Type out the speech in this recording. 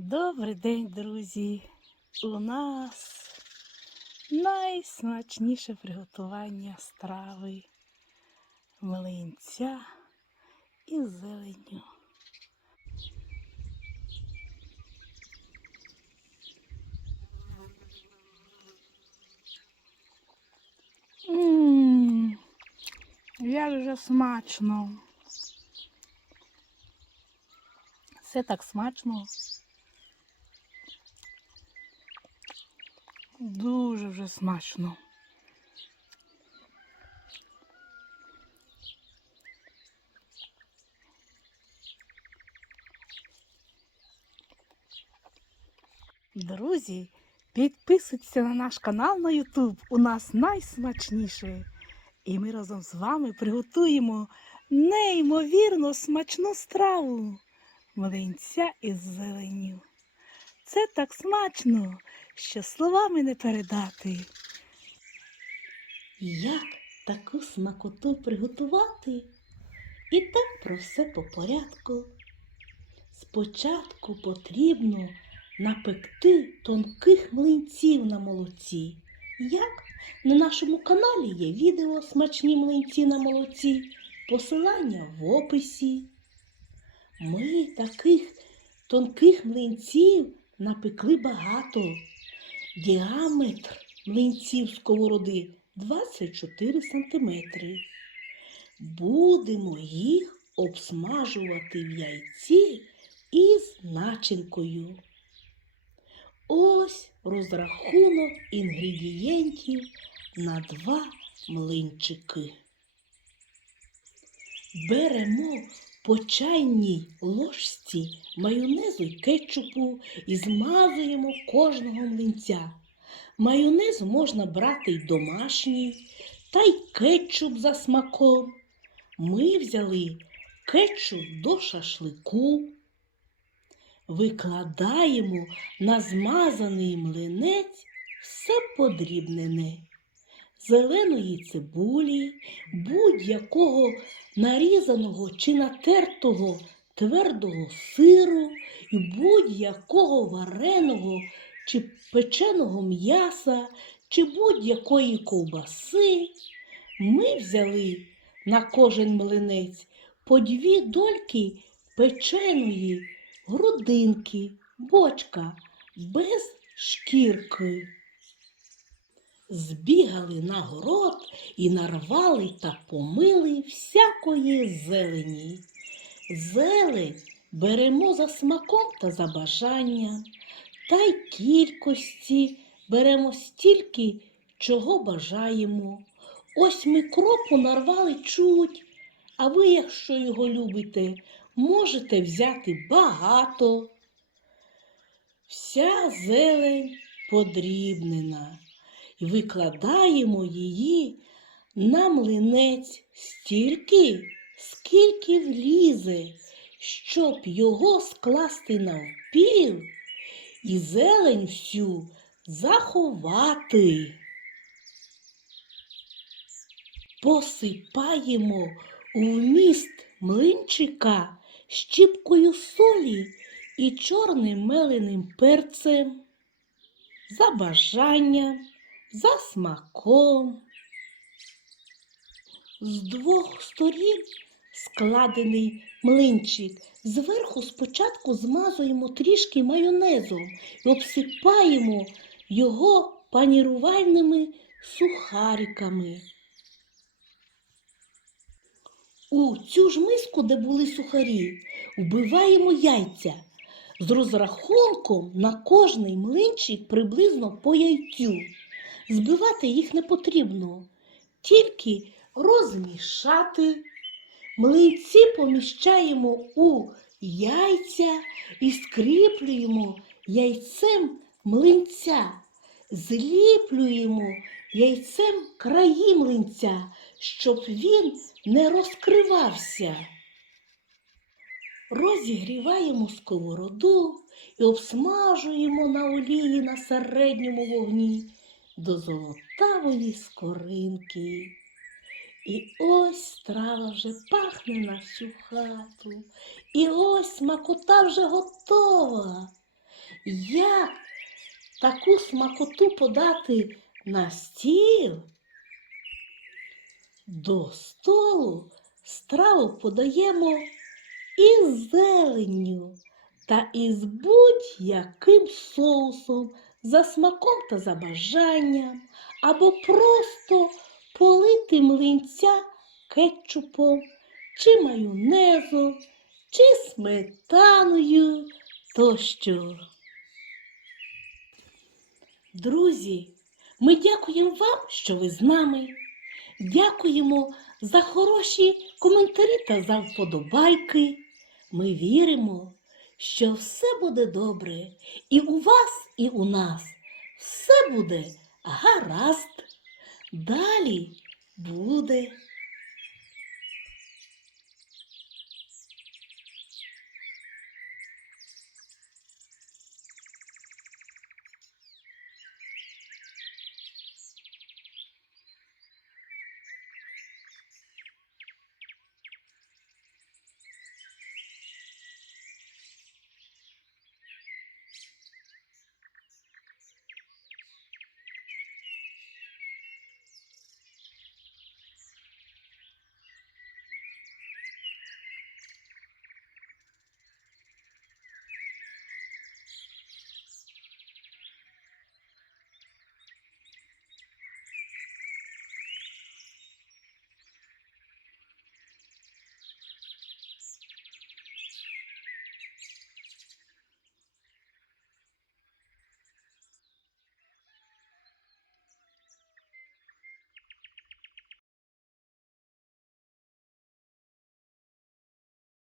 Добрий день, друзі! У нас найсмачніше приготування страви млинця із зеленню. Ммм, як же смачно. Все так смачно. Дуже вже смачно. Друзі, підписуйтесь на наш канал на YouTube. У нас найсмачніше. І ми разом з вами приготуємо неймовірно смачну страву млинця із зеленню. Це так смачно, що словами не передати. Як таку смакоту приготувати? І так про все по порядку. Спочатку потрібно напекти тонких млинців на молоці. Як? На нашому каналі є відео смачні млинці на молоці, посилання в описі. Ми таких тонких млинців напекли багато. Діаметр млинців сковороди 24 см. Будемо їх обсмажувати в яйці із начинкою. Ось розрахунок інгредієнтів на два млинчики. Беремо по чайній ложці майонезу й кетчупу і змазуємо кожного млинця. Майонез можна брати й домашній, та й кетчуп за смаком. Ми взяли кетчуп до шашлику. Викладаємо на змазаний млинець все подрібнене. Зеленої цибулі, будь-якого нарізаного чи натертого твердого сиру і будь-якого вареного чи печеного м'яса, чи будь-якої ковбаси. Ми взяли на кожен млинець по дві дольки печеної грудинки, бочка без шкірки. Збігали на город і нарвали та помили всякої зелені. Зелень беремо за смаком та за бажанням, та й кількості беремо стільки, чого бажаємо. Ось ми кропу нарвали чуть, а ви, якщо його любите, можете взяти багато. Вся зелень подрібнена і викладаємо її на млинець стільки, скільки влізе, щоб його скласти навпіл і зелень всю заховати. Посипаємо у вміст млинчика щіпкою солі і чорним меленим перцем. За бажанням, за смаком. З двох сторін складений млинчик. Зверху спочатку змазуємо трішки майонезом і обсипаємо його панірувальними сухариками. У цю ж миску, де були сухарі, вбиваємо яйця з розрахунком на кожний млинчик приблизно по яйцю. Збивати їх не потрібно, тільки розмішати. Млинці поміщаємо у яйця і скріплюємо яйцем млинця, зліплюємо яйцем краї млинця, щоб він не розкривався. Розігріваємо сковороду і обсмажуємо на олії на середньому вогні до золотавої скоринки. І ось страва вже пахне на всю хату. І ось смакота вже готова. як таку смакоту подати на стіл. До столу страву подаємо із зеленню та із будь-яким соусом за смаком та за бажанням, або просто полити млинця кетчупом, чи майонезом, чи сметаною тощо. Друзі, ми дякуємо вам, що ви з нами. Дякуємо за хороші коментарі та за вподобайки. Ми віримо, що все буде добре і у вас, і у нас. Все буде гаразд. Далі буде